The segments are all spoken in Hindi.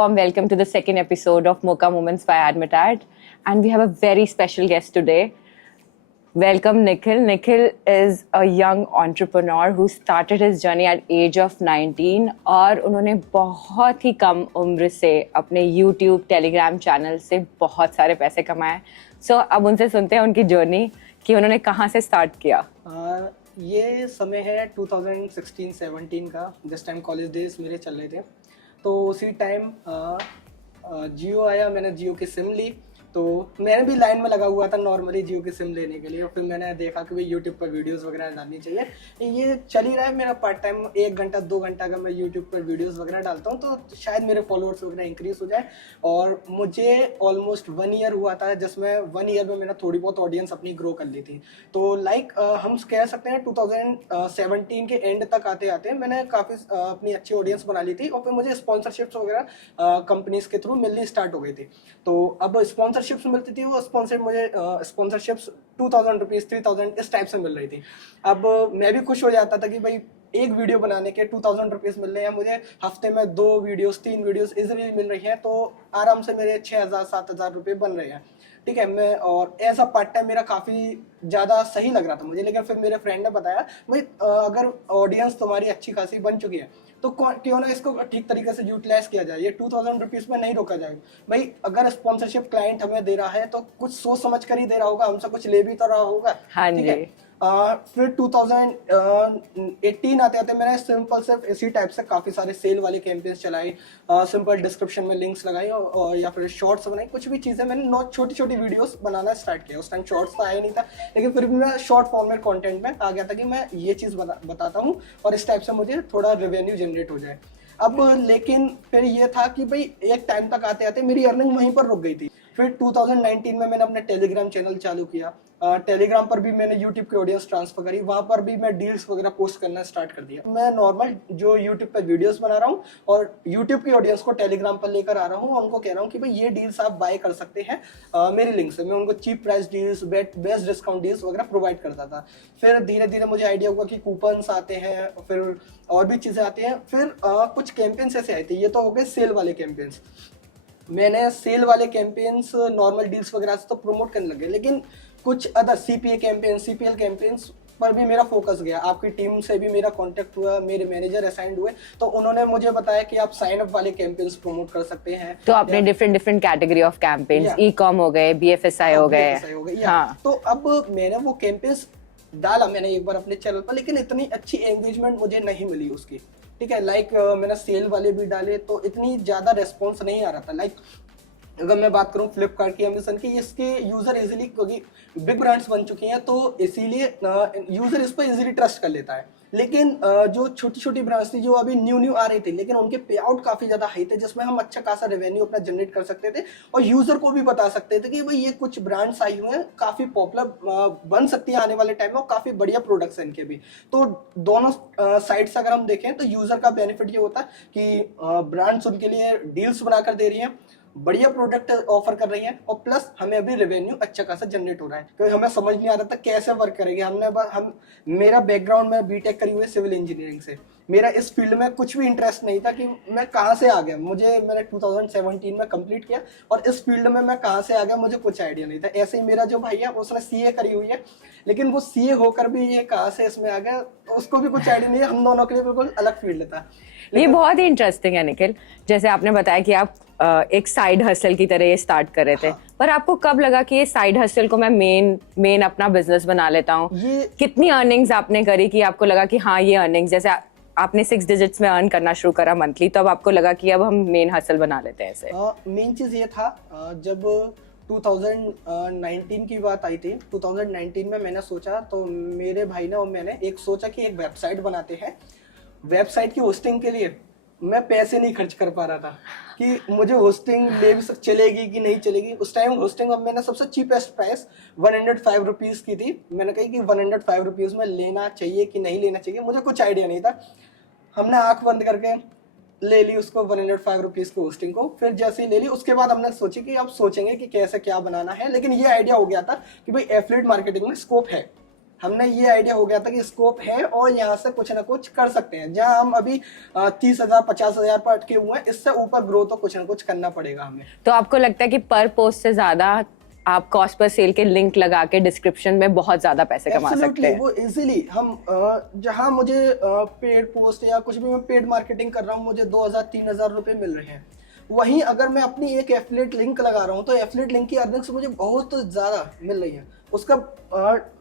Welcome to the second episode of Mocha Moments by Admitat, and we have a very special guest today. Welcome Nikhil. Nikhil is a young entrepreneur who started his journey at age of 19 और उन्होंने बहुत ही कम उम्र से अपने YouTube, Telegram चैनल से बहुत सारे पैसे कमाए. So अब उनसे सुनते हैं उनकी जर्नी कि उन्होंने कहाँ से स्टार्ट किया. ये समय है 2016-17 का, जिस टाइम कॉलेज डेज मेरे चल रहे थे. तो उसी टाइम जियो आया. मैंने जियो की सिम ली, तो मैंने भी लाइन में लगा हुआ था नॉर्मली जियो की सिम लेने के लिए. और फिर मैंने देखा कि भाई यूट्यूब पर वीडियोस वगैरह डालनी चाहिए. ये चल ही रहा है मेरा पार्ट टाइम. 1 घंटा 2 घंटा का मैं यूट्यूब पर वीडियोस वगैरह डालता हूँ तो शायद मेरे फॉलोअर्स वगैरह इंक्रीज हो जाए. और मुझे ऑलमोस्ट 1 ईयर हुआ था जिसमें 1 ईयर में मैंने थोड़ी बहुत ऑडियंस अपनी ग्रो कर ली थी. तो हम कह सकते हैं 2017 के एंड तक आते आते मैंने काफ़ी अपनी अच्छी ऑडियंस बना ली थी. और फिर मुझे स्पॉन्सरशिप्स वगैरह कंपनीज के थ्रू मिलनी स्टार्ट हो गई थी. तो अब स्पॉन्सरशिप्स मिलती थी, वो स्पॉन्सरशिप्स 2000 रुपीज़ 3000 इस टाइप से मिल रही थी. अब मैं भी खुश हो जाता था कि भाई एक वीडियो बनाने के 2000 रुपीज़ मिल रहे हैं मुझे. हफ्ते में 2 वीडियोस 3 वीडियोस इजीली मिल रही हैं, तो आराम से मेरे 6000 7000 रुपये बन रहे हैं. ठीक है. मैं और एज अ पार्ट टाइम मेरा काफ़ी ज़्यादा सही लग रहा था मुझे. लेकिन फिर मेरे फ्रेंड ने बताया भाई अगर ऑडियंस तुम्हारी अच्छी खासी बन चुकी है तो क्यों ना इसको ठीक तरीके से यूटिलाइज किया जाए. ये 2000 रुपीज़ में नहीं रोका जाएगा भाई. अगर स्पॉन्सरशिप क्लाइंट हमें दे रहा है तो कुछ सोच समझ कर ही दे रहा होगा, हमसे कुछ ले भी तो रहा होगा. हाँ ठीक जी. है. फिर 2018 आते आते मैंने सिर्फ इसी टाइप से काफ़ी सारे सेल वाले कैंपेन्स चलाए. सिंपल डिस्क्रिप्शन में लिंक्स लगाई और या फिर शॉर्ट्स बनाई. कुछ भी चीज़ें मैंने छोटी छोटी वीडियोस बनाना स्टार्ट किया. उस टाइम शॉर्ट्स तो आया नहीं था, लेकिन फिर भी मैं शॉर्ट फॉर्मेट कंटेंट में आ गया था कि मैं ये चीज़ बताता हूँ और इस टाइप से मुझे थोड़ा रेवेन्यू जनरेट हो जाए. अब लेकिन फिर ये था कि भाई एक टाइम तक आते आते मेरी अर्निंग वहीं पर रुक गई थी. फिर 2019 में मैंने अपना टेलीग्राम चैनल चालू किया. टेलीग्राम पर भी मैंने यूट्यूब की ऑडियंस ट्रांसफर करी. वहाँ पर भी मैं डील्स वगैरह पोस्ट करना स्टार्ट कर दिया. मैं नॉर्मल जो यूट्यूब पर वीडियोस बना रहा हूँ और यूट्यूब की ऑडियंस को टेलीग्राम पर लेकर आ रहा हूँ और उनको कह रहा हूँ कि भाई ये डील्स आप बाय कर सकते हैं मेरी लिंक से. मैं उनको cheap price deals, best discount deals वगैरह प्रोवाइड करता था. फिर धीरे धीरे मुझे आइडिया हुआ कि कूपन्स आते हैं, फिर और भी चीज़ें आती हैं. फिर कुछ कैंपेन्स ऐसे आए थे. ये तो हो गए सेल वाले कैंपेन्स. मैंने सेल वाले कैंपेन्स नॉर्मल डील्स वगैरह से तो प्रमोट करने लगे, लेकिन कुछ other CPA campaign, CPL campaigns पर भी मेरा फोकस गया. आपकी टीम से भी मेरा कांटेक्ट हुआ, मेरे मैनेजर असाइंड हुए, तो उन्होंने मुझे बताया कि आप साइन अप वाले कैंपेन्स प्रमोट कर सकते हैं. तो आपने different category of campaigns, e-com हो गए, बीएफएसआई हो गए. हाँ. तो अब मैंने वो कैंपेन्स डाला मैंने एक बार अपने चैनल पर, लेकिन इतनी अच्छी एंगेजमेंट मुझे नहीं मिली उसकी. ठीक है. मैंने सेल वाले भी डाले तो इतनी ज़्यादा रेस्पॉन्स नहीं आ रहा था. अगर मैं बात करूं फ्लिपकार्ट की, अमेजन की, इसके यूज़र इजीली, क्योंकि बिग ब्रांड्स बन चुकी हैं तो इसीलिए यूज़र इस पर इजीली ट्रस्ट कर लेता है. लेकिन जो छोटी छोटी ब्रांड्स थी जो अभी न्यू आ रही थी, लेकिन उनके पे आउट काफ़ी ज़्यादा हाई थे, जिसमें हम अच्छा खासा रेवेन्यू अपना जनरेट कर सकते थे और यूज़र को भी बता सकते थे कि भाई ये कुछ ब्रांड्स आई हुए हैं, काफ़ी पॉपुलर बन सकती है आने वाले टाइम में और काफ़ी बढ़िया प्रोडक्ट्स हैं इनके भी. तो दोनों साइड्स अगर हम देखें तो यूज़र का बेनिफिट ये होता है कि ब्रांड्स उनके लिए डील्स बनाकर दे रही हैं, बढ़िया प्रोडक्ट ऑफर कर रही है और प्लस हमें अभी रेवेन्यू अच्छा खासा जनरेट हो रहा है. क्योंकि हमें समझ नहीं आ रहा था कैसे वर्क करेंगे. मेरा बैकग्राउंड में बीटेक करी हुई सिविल इंजीनियरिंग से. मेरा इस फील्ड में कुछ भी इंटरेस्ट नहीं था कि मैं कहाँ से आ गया. मैंने 2017 में कंप्लीट किया और इस फील्ड में मैं कहाँ से आ गया मुझे कुछ आइडिया नहीं था. ऐसे ही मेरा जो भाई है उसने सीए करी हुई है, लेकिन वो सीए होकर भी ये कहाँ से इसमें आ गया उसको भी कुछ आइडिया नहीं है. हम दोनों के लिए बिल्कुल अलग फील्ड था. ये बहुत ही इंटरेस्टिंग है निखिल. जैसे आपने बताया कि आप एक साइड हसल की तरह ये स्टार्ट कर रहे थे. हाँ. पर आपको कब लगा कि ये साइड हसल को मैं मेन अपना बिजनेस बना लेता हूँ? कितनी अर्निंग्स आपने करी कि आपको लगा कि हाँ ये अर्निंग्स, जैसे आपने 6 डिजिट्स में अर्न करना शुरू करा मंथली, तो अब आपको लगा कि अब हम मेन हसल बना लेते हैं ऐसे? मेन चीज़ ये था जब 2019 की बात आई थी. 2019 में मैंने सोचा, तो मेरे भाई ने और मैंने एक सोचा कि एक वेबसाइट बनाते हैं. वेबसाइट की होस्टिंग के लिए मैं पैसे नहीं खर्च कर पा रहा था कि मुझे होस्टिंग ले भी चलेगी कि नहीं चलेगी. उस टाइम होस्टिंग मैंने सबसे चीपेस्ट प्राइस 105 रुपीज़ की थी. मैंने कही कि 105 रुपीज़ में लेना चाहिए कि नहीं लेना चाहिए, मुझे कुछ आइडिया नहीं था. हमने आंख बंद करके ले ली उसको 105 रुपीज़ की होस्टिंग को. फिर जैसे ही ले ली उसके बाद हमने सोची कि अब सोचेंगे कि कैसे क्या बनाना है. लेकिन ये आइडिया हो गया था कि भाई एफिलिएट मार्केटिंग में स्कोप है. हमने ये आइडिया हो गया था कि स्कोप है और यहाँ से कुछ ना कुछ कर सकते हैं। जहाँ हम अभी 30,000 50,000 पर अटके हुए हैं, इससे ऊपर ग्रो तो कुछ ना कुछ करना पड़ेगा हमें। तो आपको लगता है कि पर पोस्ट से ज्यादा आप कॉस्ट पर सेल के लिंक लगा के डिस्क्रिप्शन में बहुत ज्यादा पैसे कमा सकते हैं? वो इजीली हम जहाँ मुझे पेड पोस्ट या कुछ भी मैं पेड मार्केटिंग कर रहा हूँ, मुझे 2,000-3,000 रुपए मिल रहे हैं। वहीं अगर मैं अपनी एक एफिलिएट लिंक लगा रहा हूँ तो एफिलिएट लिंक की अर्निंग्स मुझे बहुत ज्यादा मिल रही है। उसका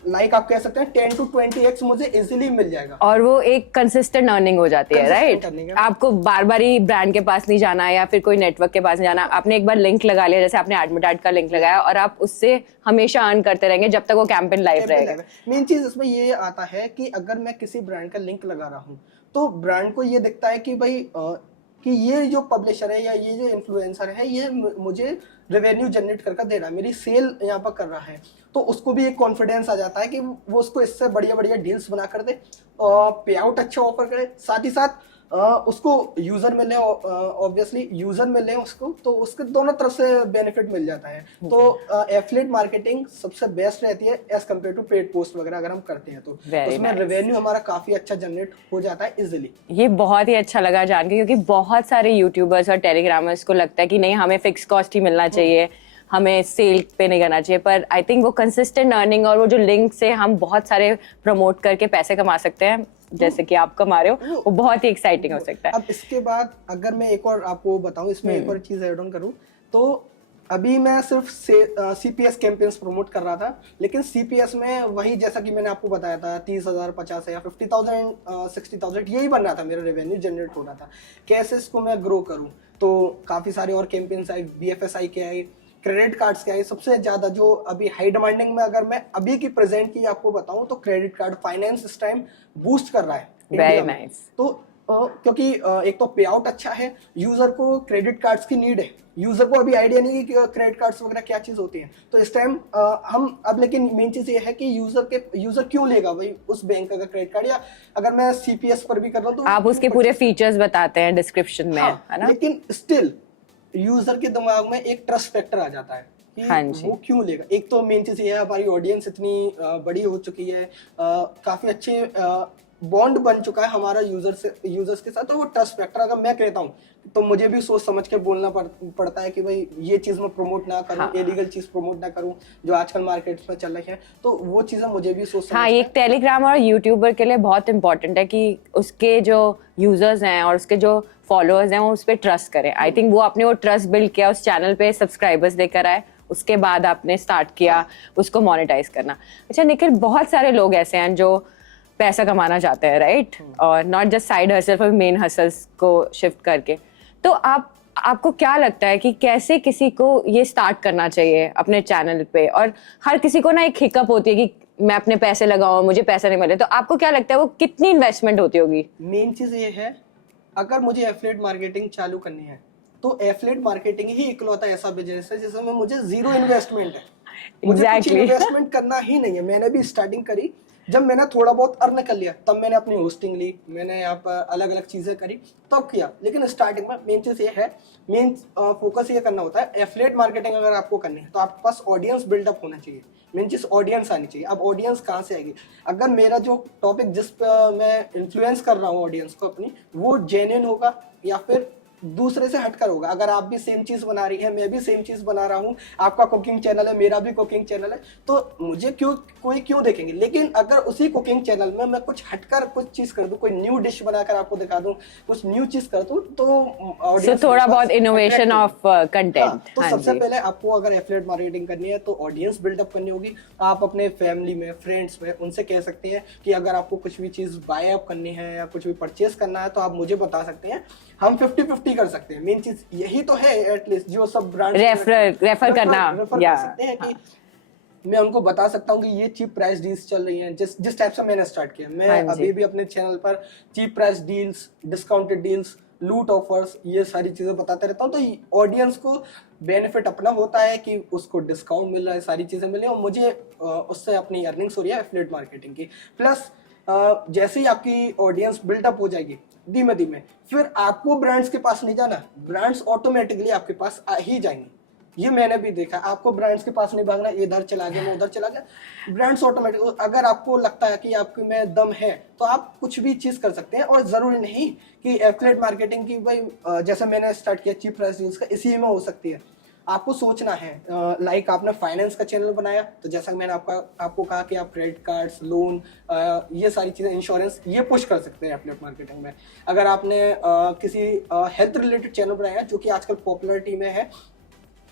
लाइक आप कह सकते हैं 10 to 20x मुझे इजीली मिल जाएगा, और वो एक कंसिस्टेंट अर्निंग हो जाती है, राइट? आपको बार बार ही ब्रांड के पास नहीं जाना है या फिर कोई नेटवर्क के पास नहीं जाना। आपने एक बार लिंक लगा लिया, जैसे आपने एडमिट का लिंक लगाया, और आप उससे हमेशा अर्न करते रहेंगे जब तक वो कैंपेन लाइव रहेगा। मेन चीज इसमें ये आता है कि अगर मैं किसी ब्रांड का लिंक लगा रहा हूँ तो ब्रांड को ये दिखता है कि भाई कि ये जो पब्लिशर है या ये जो इन्फ्लुएंसर है ये मुझे रेवेन्यू जनरेट करके दे रहा है, मेरी सेल यहाँ पर कर रहा है, तो उसको भी एक कॉन्फिडेंस आ जाता है कि वो उसको इससे बढ़िया बढ़िया डील्स बना कर दे, पे आउट अच्छा ऑफर करे, साथ ही साथ उसको यूजर मिले, ऑब्वियसली यूजर मिले उसको, तो उसके दोनों तरफ से बेनिफिट मिल जाता है। तो एफिलिएट मार्केटिंग सबसे बेस्ट रहती है as compare to paid post वगैरह अगर हम करते हैं तो उसमें रेवेन्यू हमारा काफी अच्छा जनरेट हो जाता है इजीली। ये बहुत ही अच्छा लगा जान के, क्योंकि बहुत सारे यूट्यूबर्स और टेलीग्रामर्स को लगता है कि नहीं हमें फिक्स कॉस्ट ही मिलना चाहिए, हमें सेल पे नहीं करना चाहिए, पर आई थिंक वो कंसिस्टेंट अर्निंग और वो जो लिंक से हम बहुत सारे प्रमोट करके पैसे कमा सकते हैं जैसे कि आप कमा रहे हो, वो बहुत ही एक्साइटिंग हो सकता है। अब इसके बाद अगर मैं एक और आपको बताऊं, इसमें एक और चीज ऐड ऑन करूं, तो अभी मैं सिर्फ सीपीएस कैंपेन्स प्रमोट कर रहा था, लेकिन सीपीएस में वही जैसा कि मैंने आपको बताया था 30,000 50,000 50,000 60,000 यही बन रहा था, मेरा रेवेन्यू जनरेट हो रहा था। कैसे इसको मैं ग्रो करूं, तो काफी सारे और कैंपेन्स आए, BFSI के आए, क्रेडिट कार्ड्स के आए। सबसे ज्यादा जो अभी हाई डिमांडिंग में अगर मैं अभी की प्रेजेंट की आपको बताऊं तो क्रेडिट कार्ड फाइनेंस इस टाइम बूस्ट कर रहा है वेरी नाइस। तो क्योंकि एक तो पे आउट अच्छा है, यूजर को क्रेडिट कार्ड्स की नीड है, यूजर को अभी आइडिया नहीं है कि क्रेडिट कार्ड्स वगैरह क्या चीज होती है, तो इस टाइम हम अब, लेकिन मेन चीज ये है कि यूजर क्यों लेगा भाई उस बैंक का क्रेडिट कार्ड, या अगर मैं सीपीएस पर भी कर रहा हूँ तो आप उसके पूरे फीचर्स बताते हैं डिस्क्रिप्शन में, है ना? लेकिन स्टिल यूजर के दिमाग में एक ट्रस्ट फैक्टर आ जाता है कि वो क्यों लेगा। एक तो मेन चीज ये है हमारी ऑडियंस इतनी बड़ी हो चुकी है, काफी अच्छे बॉन्ड बन चुका है हमारा यूजर्स के साथ, तो वो ट्रस्ट फैक्टर अगर मैं कहता हूँ तो मुझे भी सोच समझ के बोलना पड़ता है कि भाई ये चीज मैं प्रमोट ना करूं, इलीगल चीज प्रमोट ना करूं जो आजकल मार्केट में चल रही है, तो वो चीजें मुझे भी सोच समझ ये टेलीग्राम और यूट्यूबर के लिए बहुत इंपॉर्टेंट है कि उसके जो यूजर्स हैं और उसके जो फॉलोअर्स हैं वो उस पर ट्रस्ट करें। आई थिंक वो आपने वो ट्रस्ट बिल्ड किया, उस चैनल पे सब्सक्राइबर्स लेकर आए, उसके बाद आपने स्टार्ट किया उसको मोनेटाइज करना। अच्छा निखिल, बहुत सारे लोग ऐसे हैं जो पैसा कमाना चाहते हैं, राइट? और नॉट जस्ट साइड हसल पर मेन हसल्स को शिफ्ट करके, तो आपको क्या लगता है कि कैसे किसी को ये स्टार्ट करना चाहिए अपने चैनल पे? और हर किसी को ना एक हिकअप होती है कि मैं अपने पैसे लगाऊं, मुझे पैसा नहीं मिले, तो आपको क्या लगता है वो कितनी इन्वेस्टमेंट होती होगी? मेन चीज ये है, अगर मुझे एफिलिएट मार्केटिंग चालू करनी है तो एफिलिएट मार्केटिंग ही इकलौता ऐसा बिजनेस है जिसमें मुझे जीरो इन्वेस्टमेंट है, मुझे कुछ इन्वेस्टमेंट करना ही नहीं है। मैंने भी स्टार्टिंग करी, जब मैंने थोड़ा बहुत अर्न कर लिया तब मैंने अपनी होस्टिंग ली, मैंने यहाँ पर अलग अलग चीजें करी तब किया, लेकिन स्टार्टिंग में मेन चीज ये है, मेन फोकस ये करना होता है एफिलिएट मार्केटिंग अगर आपको करनी है तो आपके पास ऑडियंस बिल्डअप होना चाहिए। मेन चीज ऑडियंस आनी चाहिए। अब ऑडियंस कहाँ से आएगी? अगर मेरा जो टॉपिक जिस पर मैं इन्फ्लुएंस कर रहा हूँ ऑडियंस को अपनी, वो जेन्युइन होगा या फिर दूसरे से हटकर होगा। अगर आप भी सेम चीज बना रही है, मैं भी सेम चीज बना रहा हूँ, आपका कुकिंग चैनल है, मेरा भी कुकिंग चैनल है, तो मुझे कोई क्यों देखेंगे। लेकिन अगर उसी कुकिंग चैनल में मैं कुछ हटकर कुछ चीज कर दूं, कोई न्यू डिश बनाकर आपको दिखा दूं, कुछ न्यू चीज कर दूं, तो ऑडियंस थोड़ा बहुत इनोवेशन ऑफ कंटेंट। तो सबसे पहले आपको अगर एफिलिएट मार्केटिंग करनी है तो ऑडियंस बिल्डअप करनी होगी। आप अपने फैमिली में, फ्रेंड्स में उनसे कह सकते हैं कि अगर आपको कुछ भी चीज बाय अप करनी है या कुछ भी परचेस करना है तो आप मुझे बता सकते हैं, हम 50-50 कर सकते हैं। मेन चीज यही तो है, एटलीस्ट जो सब ब्रांड रेफर करना कर सकते हैं कि मैं उनको बता सकता हूँ कि ये चीप प्राइस डील्स चल रही हैं। जिस टाइप से मैंने स्टार्ट किया, मैं अभी भी अपने चैनल पर cheap price deals, discounted deals, लूट ऑफर्स, ये सारी चीजें बताते रहता हूँ। तो ऑडियंस को बेनिफिट अपना होता है कि उसको डिस्काउंट मिल रहा है, सारी चीजें मिल रही है, और मुझे उससे अपनी अर्निंग्स हो रही है एफिलिएट मार्केटिंग की। प्लस जैसे ही आपकी ऑडियंस बिल्डअप हो जाएगी धीमे धीमे, फिर आपको ब्रांड्स के पास नहीं जाना, ब्रांड्स ऑटोमेटिकली आपके पास आ ही जाएंगे। ये मैंने भी देखा। आपको ब्रांड्स के पास नहीं भागना, इधर चला गया मैं उधर चला गया। ब्रांड्स ऑटोमेटिक, अगर आपको लगता है कि आपके में दम है तो आप कुछ भी चीज कर सकते हैं। और जरूरी नहीं कि एफिलिएट मार्केटिंग की भाई जैसे मैंने स्टार्ट किया चीप प्राइस डील्स का, इसी में हो सकती है। आपको सोचना है, लाइक आपने फाइनेंस का चैनल बनाया तो जैसा मैंने आपको कहा कि आप क्रेडिट कार्ड्स, लोन, ये सारी चीजें, इंश्योरेंस, ये पुश कर सकते हैं एफिलिएट मार्केटिंग में। अगर आपने किसी हेल्थ रिलेटेड चैनल बनाया जो कि आजकल पॉपुलरिटी में है,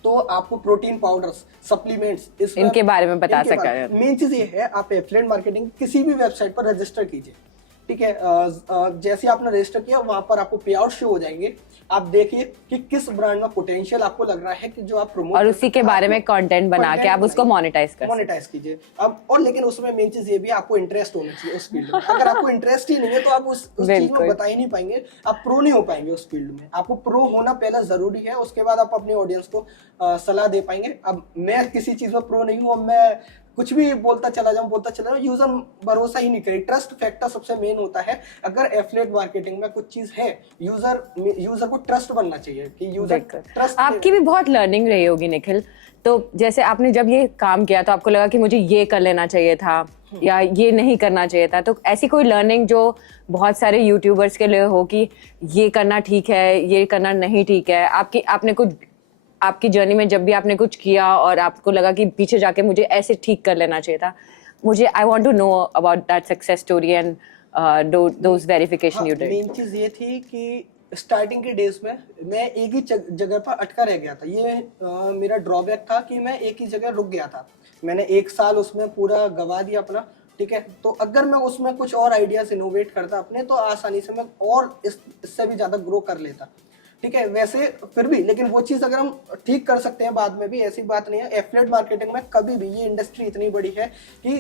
तो आपको प्रोटीन पाउडर्स, सप्लीमेंट्स, इनके बारे में बता सकते हैं। मेन चीज ये है, आप एफिलिएट मार्केटिंग किसी भी वेबसाइट पर रजिस्टर कीजिए, ठीक है। जैसे आपने रजिस्टर किया वहां पर आपको पे आउट शो हो जाएंगे। आप देखिए कि किस ब्रांड में पोटेंशियल आपको लग रहा है कि जो आप प्रमोट, और उसी के बारे में कंटेंट बना के आप उसको मोनेटाइज कीजिए। अब और लेकिन उसमें मेन चीज ये भी, आपको इंटरेस्ट होना चाहिए उस फील्ड में। अगर आपको इंटरेस्ट ही नहीं है तो आप उस चीज में बता ही नहीं पाएंगे, आप प्रो नहीं हो पाएंगे उस फील्ड में। आपको प्रो होना पहले जरूरी है, उसके बाद आप अपनी ऑडियंस को सलाह दे पाएंगे। अब मैं किसी चीज में प्रो नहीं हूँ, अब मैं कुछ भी बोलता चला जाऊं, यूजर भरोसा ही नहीं करे। ट्रस्ट फैक्टर सबसे मेन होता है। अगर एफिलिएट मार्केटिंग में कुछ चीज है, यूजर को ट्रस्ट बनना चाहिए कि यूजर ट्रस्ट। आपकी भी बहुत लर्निंग रही होगी निखिल, तो जैसे आपने जब ये काम किया तो आपको लगा कि मुझे ये कर लेना चाहिए था या ये नहीं करना चाहिए था, तो ऐसी कोई लर्निंग जो बहुत सारे यूट्यूबर्स के लिए हो कि ये करना ठीक है, ये करना नहीं ठीक है, आपने कुछ आपकी जर्नी में जब भी आपने कुछ किया और आपको लगा कि पीछे जाके मुझे ऐसे ठीक कर लेना चाहिए था, मुझे I want to know about that success story and those verification you did. Main चीज ये थी कि स्टार्टिंग के डेज में मैं एक ही जगह पर अटका रह गया था। ये मेरा ड्रॉबैक था कि मैं एक ही जगह रुक गया था। मैंने 1 साल उसमें पूरा गवा दिया अपना, ठीक है। तो अगर मैं उसमें कुछ और आइडियाज इनोवेट करता अपने, तो आसानी से मैं और इससे भी ज्यादा ग्रो कर लेता, ठीक है। वैसे फिर भी, लेकिन वो चीज अगर हम ठीक कर सकते हैं बाद में भी, ऐसी बात नहीं है। एफिलिएट मार्केटिंग में कभी भी, ये इंडस्ट्री इतनी बड़ी है कि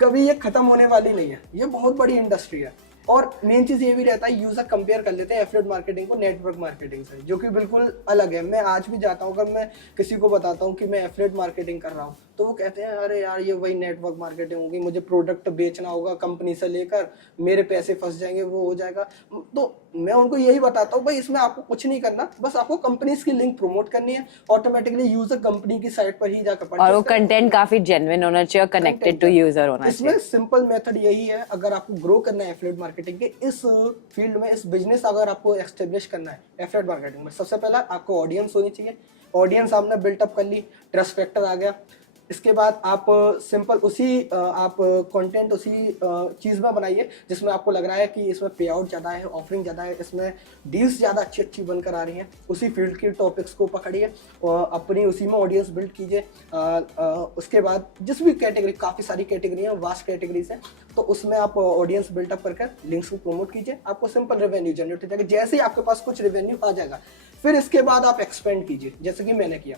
कभी ये खत्म होने वाली नहीं है। ये बहुत बड़ी इंडस्ट्री है। और मेन चीज ये भी रहता है, यूजर कंपेयर कर लेते हैं एफिलिएट मार्केटिंग को नेटवर्क मार्केटिंग से, जो कि बिल्कुल अलग है। मैं आज भी जाता हूँ, अगर मैं किसी को बताता हूँ कि मैं एफिलिएट मार्केटिंग कर रहा हूँ, तो वो कहते हैं अरे यार ये वही नेटवर्क मार्केटिंग होगी, मुझे प्रोडक्ट बेचना होगा कंपनी से लेकर, मेरे पैसे फंस जाएंगे, वो हो जाएगा। तो मैं उनको यही बताता हूँ भाई इसमें आपको कुछ नहीं करना, बस आपको कंपनीज की लिंक प्रमोट करनी है, ऑटोमेटिकली यूजर कंपनी की साइट पर ही जाकर, और वो कंटेंट काफी जेन्युइन होना चाहिए, कनेक्टेड टू यूजर होना चाहिए। इसमें सिंपल मेथड यही है, अगर आपको ग्रो करना है एफिलिएट मार्केटिंग के इस फील्ड में, इस बिजनेस अगर आपको एस्टेब्लिश करना है एफिलिएट मार्केटिंग में, सबसे पहला आपको ऑडियंस होनी चाहिए। ऑडियंस आपने बिल्टअप कर ली, ट्रस्ट फैक्टर आ गया। इसके बाद आप सिंपल आप कंटेंट उसी चीज़ में बनाइए जिसमें आपको लग रहा है कि इसमें पे आउट ज़्यादा है, ऑफरिंग ज़्यादा है, इसमें डील्स ज़्यादा अच्छी अच्छी बनकर आ रही हैं। उसी फील्ड के टॉपिक्स को पकड़िए और अपनी उसी में ऑडियंस बिल्ड कीजिए। उसके बाद जिस भी कैटेगरी, काफ़ी सारी कैटेगरी हैं, वास्ट कैटेगरीज हैं, तो उसमें आप ऑडियंस बिल्डअप करके लिंक्स को प्रमोट कीजिए। आपको सिंपल रेवेन्यू जनरेट हो जाएगा। जैसे ही आपके पास कुछ रेवेन्यू आ जाएगा, फिर इसके बाद आप एक्सपेंड कीजिए, जैसे कि मैंने किया।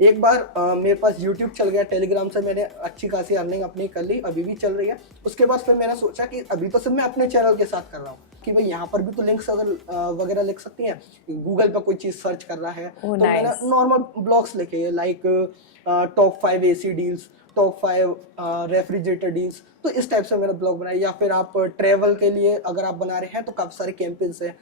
एक बार मेरे पास YouTube चल गया, टेलीग्राम से मैंने अच्छी खासी अर्निंग अपनी कर ली, अभी भी चल रही है। उसके बाद फिर मैंने सोचा कि अभी तो सिर्फ मैं अपने चैनल के साथ कर रहा हूँ कि भाई यहाँ पर भी तो लिंक्स अगर वगैरह लिख सकती हैं। गूगल पर कोई चीज़ सर्च कर रहा है तो मैंने नॉर्मल ब्लॉग्स लिखे, like top 5 AC deals, top 5 refrigerator deals, तो इस टाइप से मैंने ब्लॉग बनाया। या फिर आप ट्रेवल के लिए अगर आप बना रहे हैं तो काफ़ी सारे कैंपेन्स हैं,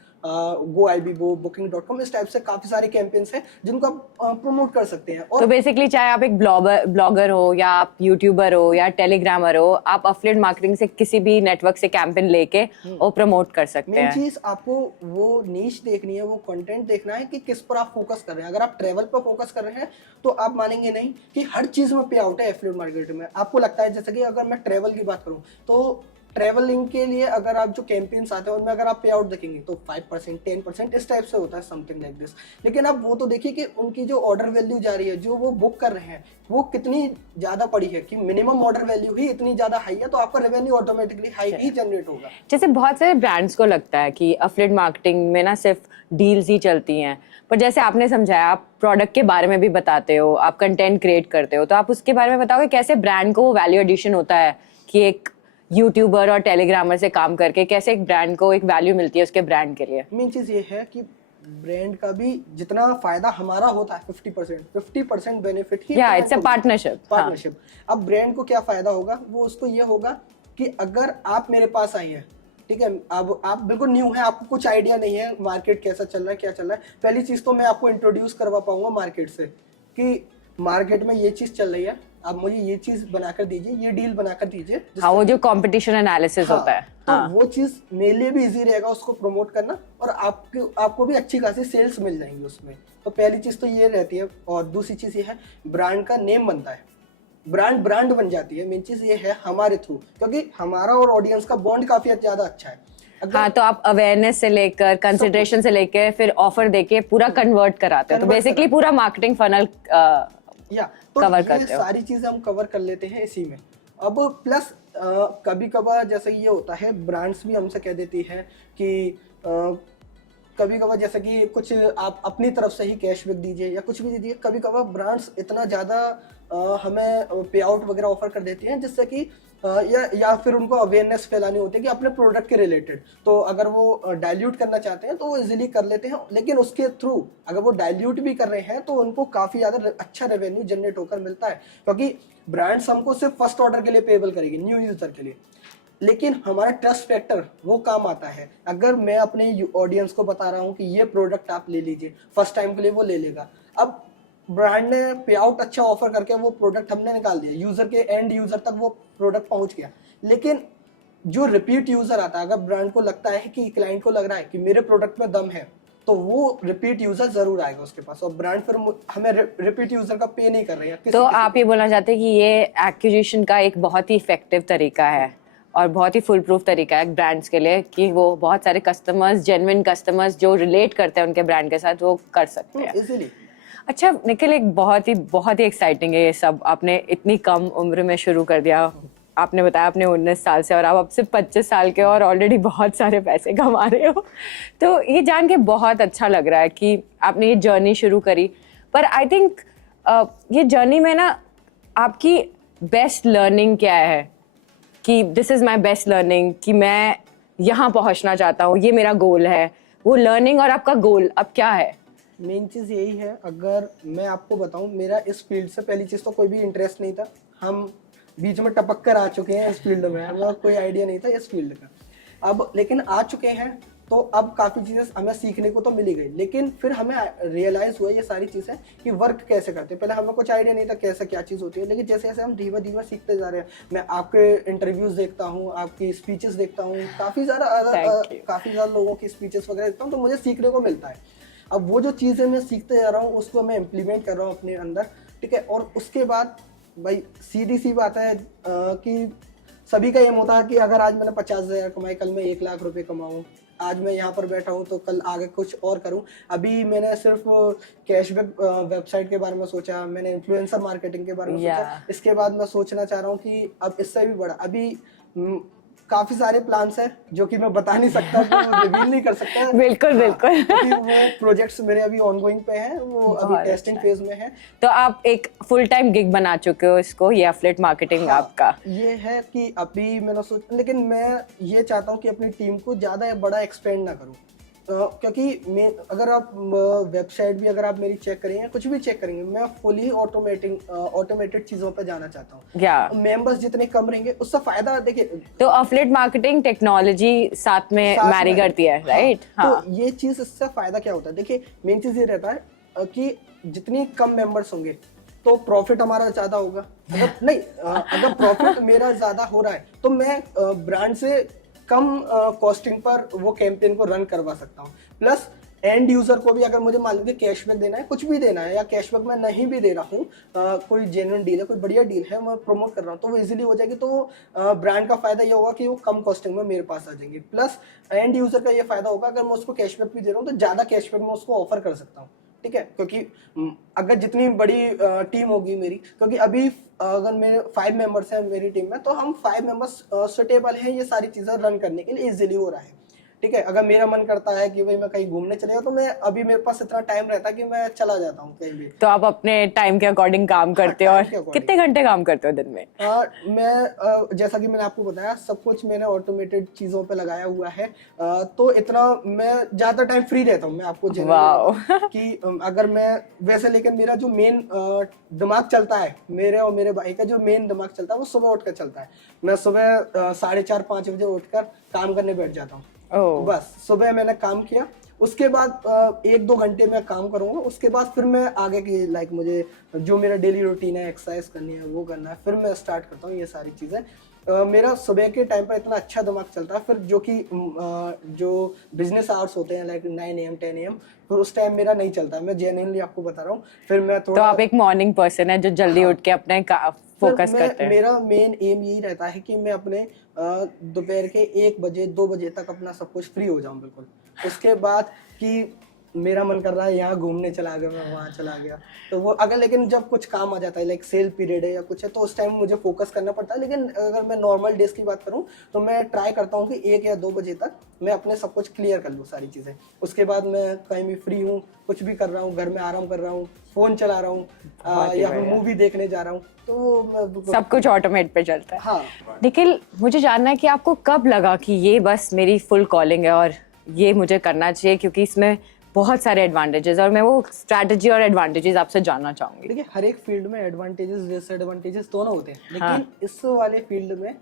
GoIbiBo, Booking.com, इस टाइप से काफी सारे कैंपेन्स हैं जिनको आप प्रमोट कर सकते हैं। और तो बेसिकली चाहे आप एक ब्लॉगर हो या आप यूट्यूबर हो या टेलीग्रामर हो, आप एफिलिएट मार्केटिंग से किसी भी नेटवर्क से कैंपेन लेके और प्रमोट कर सकते हैं। मेन चीज आपको वो नीश देखनी है, वो कंटेंट देखना है कि किस पर आप फोकस कर रहे हैं। अगर आप ट्रेवल पर फोकस कर रहे हैं तो आप मानेंगे नहीं कि हर चीज में पे आउट है एफिलिएट मार्केटिंग में। आपको लगता है, जैसे कि अगर मैं ट्रेवल की बात करूं तो ट्रेवलिंग के लिए अगर आप जो कैंपेन्स आते हैं उनमें अगर आप पे आउट देखेंगे तो 5%, 10% इस टाइप से होता है, समथिंग लाइक दिस। लेकिन आप वो तो देखिए कि उनकी जो ऑर्डर वैल्यू जा रही है, जो वो बुक कर रहे हैं, वो कितनी ज्यादा पड़ी है कि मिनिमम ऑर्डर वैल्यू ही इतनी ज्यादा हाई है, तो आपका रेवेन्यू ऑटोमेटिकली हाई ही जनरेट होगा। जैसे बहुत सारे ब्रांड्स को लगता है कि एफिलिएट मार्केटिंग में ना सिर्फ डील्स ही चलती हैं, पर जैसे आपने समझाया, आप प्रोडक्ट के बारे में भी बताते हो, आप कंटेंट क्रिएट करते हो, तो आप उसके बारे में बताओगे कैसे ब्रांड को वो वैल्यू एडिशन होता है कि एक यूट्यूबर और टेलीग्रामर से काम करके कैसे एक ब्रांड को एक वैल्यू मिलती है उसके ब्रांड के लिए। मेन चीज ये है कि ब्रांड का भी जितना फायदा हमारा होता है 50% benefit he, it's a partnership. अब ब्रांड को क्या फायदा होगा, वो उसको ये होगा कि अगर आप मेरे पास आई हैं, ठीक है, अब आप बिल्कुल न्यू है, आपको कुछ आइडिया नहीं है मार्केट कैसा चल रहा है, क्या चल रहा है, पहली चीज तो मैं आपको इंट्रोड्यूस करवा पाऊंगा मार्केट से, कि मार्केट में ये चीज चल रही है, आप मुझे ये चीज बनाकर दीजिए, ये डील बनाकर दीजिए। हाँ, वो जो कंपटीशन एनालिसिस होता है, तो वो चीज मेरे लिए भी इजी रहेगा उसको प्रमोट करना, और आपको भी अच्छी खासी सेल्स मिल जाएंगी उसमें। तो पहली चीज तो ये रहती है। और दूसरी चीज ये है, ब्रांड का नेम बनता है, ब्रांड बन जाती है। मेन चीज ये है हमारे थ्रू, क्योंकि हमारा और ऑडियंस का बॉन्ड काफी ज्यादा अच्छा है। हाँ, तो आप अवेयरनेस से लेकर कंसिडरेशन से लेकर फिर ऑफर देके पूरा कन्वर्ट कराते हो, तो बेसिकली पूरा मार्केटिंग फनल तो कवर ये करते हो। सारी चीजें हम कवर कर लेते हैं इसी में। अब प्लस कभी कभार जैसे ये होता है, ब्रांड्स भी हमसे कह देती है कि कभी कभार जैसे कि कुछ आप अपनी तरफ से ही कैशबैक दीजिए या कुछ भी दीजिए। कभी कभार ब्रांड्स इतना ज़्यादा हमें पे आउट वगैरह ऑफर कर देती हैं, जिससे कि या फिर उनको अवेयरनेस फैलानी होती है कि अपने प्रोडक्ट के रिलेटेड। तो अगर वो डाइल्यूट करना चाहते हैं तो वो इजीली कर लेते हैं, लेकिन उसके थ्रू अगर वो डाइल्यूट भी कर रहे हैं तो उनको काफ़ी ज़्यादा अच्छा रेवेन्यू जनरेट होकर मिलता है, क्योंकि ब्रांड्स हमको सिर्फ फर्स्ट ऑर्डर के लिए पेबल करेगी, न्यू यूज़र के लिए। लेकिन हमारा ट्रस्ट फैक्टर वो काम आता है। अगर मैं अपने ऑडियंस को बता रहा हूँ कि ये प्रोडक्ट आप ले लीजिए, फर्स्ट टाइम के लिए वो ले लेगा। अब ब्रांड ने पे आउट अच्छा ऑफर करके वो प्रोडक्ट हमने निकाल दिया, यूजर के एंड यूजर तक वो प्रोडक्ट पहुंच गया। लेकिन जो रिपीट यूजर आता है, अगर ब्रांड को लगता है कि क्लाइंट को लग रहा है कि मेरे प्रोडक्ट में दम है, तो वो रिपीट यूजर जरूर आएगा उसके पास, और ब्रांड फिर हमें रिपीट यूजर का पे नहीं कर रही है। तो आप ये बोलना चाहते हैं कि ये एक्विजिशन का एक बहुत ही इफेक्टिव तरीका है और बहुत ही फुल प्रूफ तरीका है ब्रांड्स के लिए, कि वो बहुत सारे कस्टमर्स, जेन्युइन कस्टमर्स जो रिलेट करते हैं उनके ब्रांड के साथ, वो कर सकते हैं इजीली। अच्छा निखिल, एक बहुत ही एक्साइटिंग है ये सब। आपने इतनी कम उम्र में शुरू कर दिया, आपने बताया आपने 19 साल से, और आप अब सिर्फ 25 साल के और ऑलरेडी बहुत सारे पैसे कमा रहे हो। तो ये जान के बहुत अच्छा लग रहा है कि आपने ये जर्नी शुरू करी। पर आई थिंक ये जर्नी में ना आपकी बेस्ट लर्निंग क्या है, कि this is my best learning, कि मैं यहाँ पहुँचना चाहता हूँ, ये मेरा गोल है। वो लर्निंग और आपका गोल अब क्या है? मेन चीज़ यही है, अगर मैं आपको बताऊं, मेरा इस फील्ड से पहली चीज़ तो कोई भी इंटरेस्ट नहीं था। हम बीच में टपक कर आ चुके हैं इस फील्ड में, हमें कोई आइडिया नहीं था इस फील्ड का। अब लेकिन आ चुके हैं, तो अब काफ़ी चीज़ें हमें सीखने को तो मिल ही गई। लेकिन फिर हमें रियलाइज़ हुआ ये सारी चीज़ें कि वर्क कैसे करते हैं। पहले हमें कुछ आइडिया नहीं था कैसे क्या चीज़ होती है, लेकिन जैसे जैसे हम धीरे धीरे सीखते जा रहे हैं। मैं आपके इंटरव्यूज़ देखता हूँ, आपकी स्पीचेस देखता हूँ, काफ़ी ज़्यादा लोगों की स्पीचेस वगैरह देखता हूँ, तो मुझे सीखने को मिलता है। अब वो जो चीज़ें मैं सीखते जा रहा हूँ उसको मैं इम्प्लीमेंट कर रहा हूँ अपने अंदर, ठीक है। और उसके बाद भाई सीधी सी बात है कि सभी का एम होता है कि अगर आज मैंने 50,000 कमाए, कल मैं 1 लाख रुपए कमाऊँ। आज मैं यहाँ पर बैठा हूँ तो कल आगे कुछ और करूँ। अभी मैंने सिर्फ कैशबैक वेबसाइट के बारे में सोचा, मैंने इन्फ्लुएंसर मार्केटिंग के बारे में सोचा। इसके बाद मैं सोचना चाह रहा हूँ कि अब इससे भी बड़ा, अभी काफी सारे प्लान्स हैं जो कि मैं बता नहीं सकता, रिवील नहीं कर सकता। बिल्कुल बिल्कुल। वो प्रोजेक्ट्स मेरे अभी ऑनगोइंग पे हैं, वो अभी टेस्टिंग फेज में है। तो आप एक फुल टाइम गिग बना चुके हो इसको, ये एफिलिएट मार्केटिंग आपका? ये है कि अभी मैंने सोचा, लेकिन मैं ये चाहता हूँ कि अपनी टीम को ज्यादा बड़ा एक्सपेंड ना करूँ, क्योंकि मैं अगर आप वेबसाइट भी अगर आप मेरी चेक करेंगे, कुछ भी चेक करेंगे, मैं फुली ऑटोमेटेड चीजों पे जाना चाहता हूँ। मेंबर्स जितने कम रहेंगे उससे फायदा, देखिए तो एफिलिएट मार्केटिंग टेक्नोलॉजी साथ में मैरी करती है, राइट? हाँ। तो ये चीज, इससे फायदा क्या होता है, देखिए मेन चीज ये रहता है कि जितनी कम मेंबर्स होंगे तो प्रॉफिट हमारा ज्यादा होगा। अगर प्रॉफिट मेरा ज्यादा हो रहा है तो मैं ब्रांड से कम कॉस्टिंग पर वो कैंपेन को रन करवा सकता हूँ। प्लस एंड यूजर को भी अगर मुझे मान लीजिए कैशबैक देना है, कुछ भी देना है, या कैशबैक मैं नहीं भी दे रहा हूँ, कोई जेन्युइन डील है, कोई बढ़िया डील है, मैं प्रमोट कर रहा हूँ, तो वो इजीली हो जाएगी। तो ब्रांड का फायदा ये होगा कि वो कम कॉस्टिंग में मेरे पास आ जाएंगे। प्लस एंड यूजर का ये फायदा होगा, अगर मैं उसको कैशबैक भी दे रहा हूँ तो ज्यादा कैशबैक मैं उसको ऑफर कर सकता हूँ, ठीक है। क्योंकि अगर जितनी बड़ी टीम होगी मेरी, क्योंकि अभी अगर मेरे 5 मेंबर्स हैं मेरी टीम में, तो हम 5 मेंबर्स सुटेबल हैं ये सारी चीज़ें रन करने के लिए, इजीली हो रहा है, ठीक है। अगर मेरा मन करता है कि भाई मैं कहीं घूमने चले जाऊँ, तो मैं अभी मेरे पास इतना टाइम रहता है कि मैं चला जाता हूँ कहीं भी। तो आप अपने टाइम के अकॉर्डिंग काम करते हो, और कितने घंटे काम करते हो दिन में? मैं जैसा कि मैंने आपको बताया, सब कुछ मैंने ऑटोमेटेड चीजों पे लगाया हुआ है, तो इतना मैं ज्यादा टाइम फ्री रहता हूँ। मैं आपको कि अगर मैं वैसे, लेकिन मेरा जो मेन दिमाग चलता है, मेरे और मेरे भाई का जो मेन दिमाग चलता है, वो सुबह उठकर चलता है। मैं सुबह 4:30-5 बजे उठकर काम करने बैठ जाता हूँ। बस सुबह मैंने काम किया, उसके बाद 1-2 घंटे मैं काम करूँगा, उसके बाद फिर मैं आगे की लाइक मुझे जो मेरा डेली रूटीन है, एक्सरसाइज करनी है, वो करना है, फिर मैं स्टार्ट करता हूँ ये सारी चीज़ें। मेरा सुबह के टाइम पर इतना अच्छा दिमाग चलता है, फिर जो कि जो बिजनेस आवर्स होते हैं लाइक 9 AM 10 AM, फिर उस टाइम मेरा नहीं चलता, मैं जेन्युइनली आपको बता रहा हूँ। फिर मैं तो थोड़ा आप एक मॉर्निंग पर्सन है जो जल्दी हाँ, उठ के अपने फोकस करते हैं। मेरा मेन एम यही रहता है कि मैं अपने दोपहर के 1 बजे 2 बजे तक अपना सब कुछ फ्री हो जाऊं बिल्कुल। उसके बाद कि मेरा मन कर रहा है यहाँ घूमने चला गया, मैं वहाँ चला गया, तो वो अगर लेकिन जब कुछ काम आ जाता है लाइक सेल पीरियड है या कुछ है, तो उस टाइम मुझे फोकस करना पड़ता है। लेकिन अगर मैं नॉर्मल डेज की बात करूँ तो मैं ट्राई करता हूँ कि 1 या 2 बजे तक मैं अपने सब कुछ क्लियर कर लूँ सारी चीज़ें। उसके बाद मैं कहीं भी फ्री हूँ, कुछ भी कर रहा हूँ, घर में आराम कर रहा हूँ, फोन चला रहा हूँ बहुत ही या फिर बढ़िया। मूवी देखने जा रहा हूँ, तो मैं सब कुछ ऑटोमेट पे चलता है। हाँ। निखिल, मुझे जानना है कि आपको कब लगा कि ये बस मेरी फुल कॉलिंग है और ये मुझे करना चाहिए, क्योंकि इसमें बहुत सारे एडवांटेजेस, और मैं वो स्ट्रैटेजी और एडवांटेजेस आपसे जानना चाहूंगी। देखिए, हर एक फील्ड में एडवांटेजेस डिसएडवांटेजेस दोनों होते हैं, लेकिन हाँ। इस वाले फील्ड में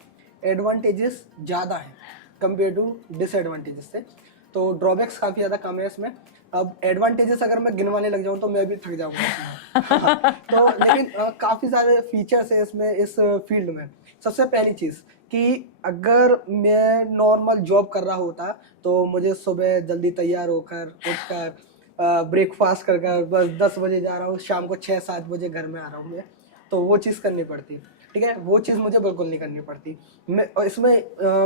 एडवांटेजेस ज़्यादा हैं कंपेयर टू डिसएडवांटेजेस से। तो ड्रॉबैक्स काफ़ी ज़्यादा कम है इसमें। अब एडवांटेजेस अगर मैं गिनवाने लग जाऊं तो मैं भी थक जाऊंगा इसमें। तो लेकिन काफ़ी सारे फीचर्स हैं इसमें, इस फील्ड में। सबसे पहली चीज़ कि अगर मैं नॉर्मल जॉब कर रहा होता तो मुझे सुबह जल्दी तैयार होकर उठकर ब्रेकफास्ट कर कर बस 10 बजे जा रहा हूँ, शाम को 6-7 बजे घर में आ रहा हूँ मैं, तो वो चीज़ करनी पड़ती। ठीक है, वो चीज़ मुझे बिल्कुल नहीं करनी पड़ती। मैं और इसमें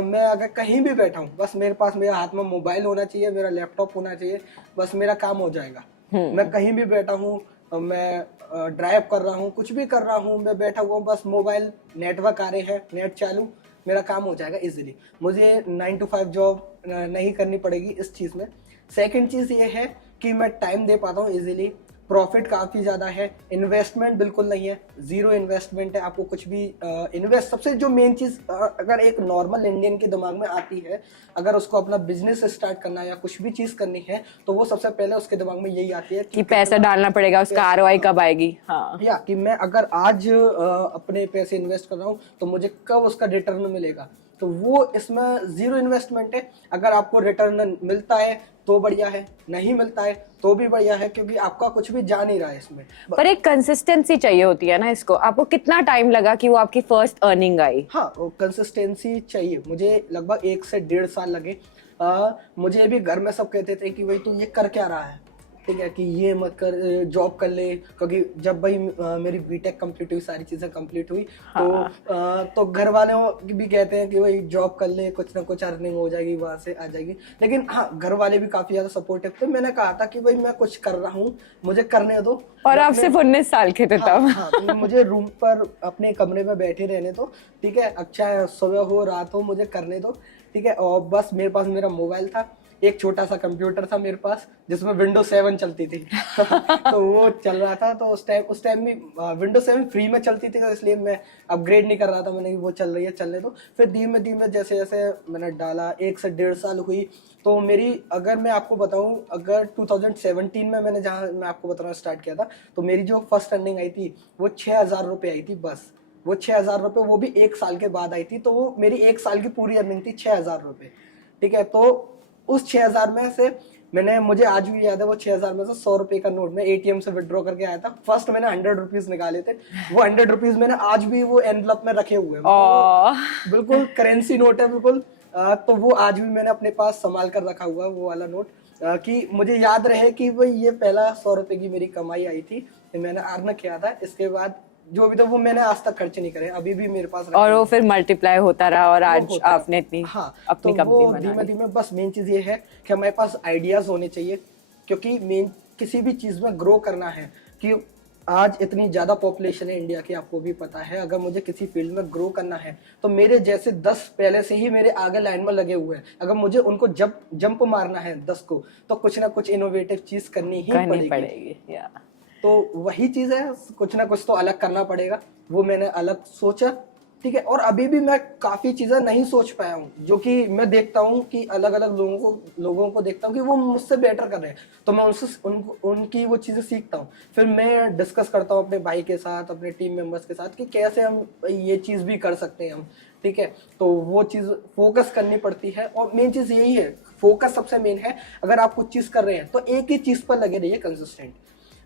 मैं अगर कहीं भी बैठा हूँ, बस मेरे पास मेरे हाथ में मोबाइल होना चाहिए, मेरा लैपटॉप होना चाहिए, बस मेरा काम हो जाएगा। मैं कहीं भी बैठा हूँ, मैं ड्राइव कर रहा हूँ, कुछ भी कर रहा हूँ, मैं बैठा हुआ हूँ, बस मोबाइल नेटवर्क आ रहे हैं, नेट चालू, मेरा काम हो जाएगा इजीली। मुझे 9 to 5 जॉब नहीं करनी पड़ेगी इस चीज़ में। सेकंड चीज़ ये है कि मैं टाइम दे पाता हूँ इजीली, प्रॉफिट काफ़ी ज़्यादा है, इन्वेस्टमेंट बिल्कुल नहीं है, ज़ीरो इन्वेस्टमेंट है। आपको कुछ भी इन्वेस्ट, सबसे जो मेन चीज़ अगर एक नॉर्मल इंडियन के दिमाग में आती है, अगर उसको अपना बिजनेस स्टार्ट करना है या कुछ भी चीज़ करनी है, तो वो सबसे पहले उसके दिमाग में यही आती है कि पैसा डालना पड़ेगा, उसका आरओआई कब आएगी। हाँ, या कि मैं अगर आज अपने पैसे इन्वेस्ट कर रहा हूँ तो मुझे कब उसका रिटर्न मिलेगा। तो वो इसमें जीरो इन्वेस्टमेंट है। अगर आपको रिटर्न मिलता है तो बढ़िया है, नहीं मिलता है तो भी बढ़िया है, क्योंकि आपका कुछ भी जा नहीं रहा है इसमें। पर एक कंसिस्टेंसी चाहिए होती है ना इसको। आपको कितना टाइम लगा कि वो आपकी फर्स्ट अर्निंग आई? हाँ, वो कंसिस्टेंसी चाहिए। मुझे लगभग 1 से 1.5 साल लगे। मुझे भी घर में सब कहते थे कि भाई तू ये कर क्या रहा है, ठीक है, कि ये मत कर, जॉब कर ले। क्योंकि जब भाई मेरी बीटेक कंप्लीट हुई, सारी चीज़ें कंप्लीट हुई, तो घर वालों भी कहते हैं कि भाई जॉब कर ले, कुछ ना कुछ अर्निंग हो जाएगी, वहाँ से आ जाएगी। लेकिन हाँ, घर वाले भी काफ़ी ज़्यादा सपोर्टिव थे। मैंने कहा था कि भाई मैं कुछ कर रहा हूँ, मुझे करने दो। और आप सिर्फ 19 साल के थे तब। हाँ, मुझे रूम पर अपने कमरे में बैठे रहने दो, ठीक है, अच्छा सुबह हो रात हो, मुझे करने दो, ठीक है। और बस मेरे पास मेरा मोबाइल था, एक छोटा सा कंप्यूटर था मेरे पास जिसमें विंडो 7 चलती थी। तो वो चल रहा था। तो उस टाइम भी विंडो 7 फ्री में चलती थी, तो इसलिए मैं अपग्रेड नहीं कर रहा था। मैंने वो चल रही है, चलने दो। फिर धीमे धीमे जैसे जैसे मैंने डाला, 1 से 1.5 साल हुई, तो मेरी, अगर मैं आपको बताऊं, अगर 2017 में मैंने, जहाँ मैं आपको बताना स्टार्ट किया था, तो मेरी जो फर्स्ट अर्निंग आई थी वो 6,000 रुपये आई थी बस। वो 6,000 रुपये, वो भी 1 साल के बाद आई थी। तो वो मेरी 1 साल की पूरी अर्निंग थी 6,000 रुपये, ठीक है। तो उस 6,000 में से मैंने, मुझे आज भी याद है, वो 6,000 में से 100 रुपये का नोट मैं एटीएम से विड्रॉ करके आया था। फर्स्ट मैंने 100 रुपीज निकाले थे। वो 100 रुपीज मैंने आज भी वो एनवलप में रखे हुए हैं, बिल्कुल करेंसी नोट है बिल्कुल। तो वो आज भी मैंने अपने पास संभाल कर रखा हुआ है, वो वाला नोट, कि मुझे याद रहे कि भाई ये पहला 100 रुपये की मेरी कमाई आई थी, मैंने अर्न किया था। इसके बाद जो भी था वो मैंने आज तक खर्च नहीं करे, अभी भी मेरे पास। और वो फिर मल्टीप्लाई होता रहा और आज आपने इतनी अपनी तो कंपनी वो बना धीमे ली। धीमे, बस मेन चीज़ ये है कि हमारे पास आइडियाज़ होने चाहिए, क्योंकि मेन किसी भी चीज़ में ग्रो करना है, कि आज इतनी ज़्यादा पॉपुलेशन है इंडिया की, आपको भी पता है। अगर मुझे किसी फील्ड में ग्रो करना है तो मेरे जैसे 10 पहले से ही मेरे आगे लाइन में लगे हुए हैं। अगर मुझे उनको जंप मारना है 10 को, तो कुछ ना कुछ इनोवेटिव चीज़ करनी ही पड़ेगी। तो वही चीज़ है, कुछ ना कुछ तो अलग करना पड़ेगा। वो मैंने अलग सोचा, ठीक है। और अभी भी मैं काफ़ी चीज़ें नहीं सोच पाया हूँ, जो कि मैं देखता हूँ कि अलग अलग लोगों को देखता हूँ कि वो मुझसे बेटर कर रहे हैं, तो मैं उनसे उनकी वो चीज़ें सीखता हूँ। फिर मैं डिस्कस करता हूँ अपने भाई के साथ, अपने टीम मेंबर्स के साथ, कि कैसे हम ये चीज़ भी कर सकते हैं हम, ठीक है। तो वो चीज़ फोकस करनी पड़ती है। और मेन चीज़ यही है, फोकस सबसे मेन है। अगर आप कुछ चीज़ कर रहे हैं तो एक ही चीज़ पर लगे रहिए कंसिस्टेंट।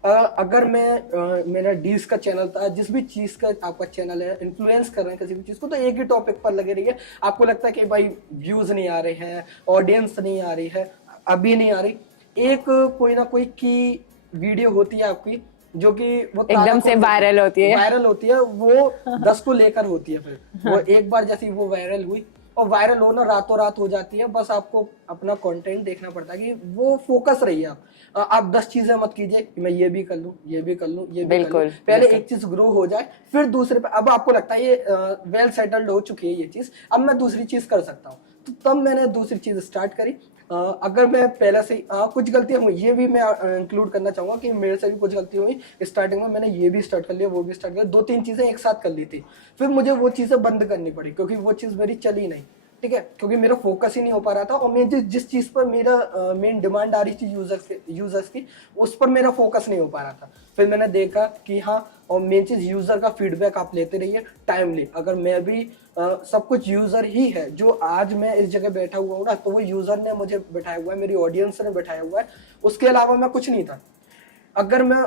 अगर मेरा डील्स का चैनल था, जिस भी चीज़ का आपका चैनल है, इन्फ्लुएंस कर रहे हैं किसी भी चीज़ को, तो एक ही टॉपिक पर लगे रहिए। आपको लगता है कि भाई व्यूज़ नहीं आ रहे हैं, ऑडियंस नहीं आ रही है, अभी नहीं आ रही, एक कोई ना कोई की वीडियो होती है आपकी जो कि वो एकदम से वायरल होती है। वायरल होती है, वो 10 को लेकर होती है। फिर वो एक बार जैसी वो वायरल हुई, और वायरल होना रातों रात हो जाती है। बस आपको अपना कंटेंट देखना पड़ता है कि वो फोकस रहिए आप 10 चीजें मत कीजिए कि मैं ये भी कर लूं, ये भी कर लूं, ये भी कर लूं। पहले एक चीज ग्रो हो जाए, फिर दूसरे पे। अब आपको लगता है ये वेल सेटल्ड हो चुकी है ये चीज, अब मैं दूसरी चीज कर सकता हूँ, तो तब मैंने दूसरी चीज स्टार्ट करी। अगर मैं पहले से कुछ गलतियां हुई, ये भी मैं इंक्लूड करना चाहूंगा कि मेरे से भी कुछ गलती हुई स्टार्टिंग में। मैंने ये भी स्टार्ट कर लिया, वो भी स्टार्ट कर लिया, 2-3 चीजें एक साथ कर ली थी, फिर मुझे वो चीजें बंद करनी पड़ी क्योंकि वो चीज मेरी चली नहीं। ठीक है, क्योंकि मेरा फोकस ही नहीं हो पा रहा था, और मैं जिस चीज पर मेरा मेन डिमांड आ रही थी यूजर्स की, उस पर मेरा फोकस नहीं हो पा रहा था। फिर मैंने देखा कि हाँ, और मेन चीज यूजर का फीडबैक आप लेते रहिए टाइमली। अगर मैं भी सब कुछ यूजर ही है, जो आज मैं इस जगह बैठा हुआ हूँ ना, तो वो यूजर ने मुझे बैठाया हुआ है, मेरी ऑडियंस ने बैठाया हुआ है, उसके अलावा मैं कुछ नहीं था। अगर मैं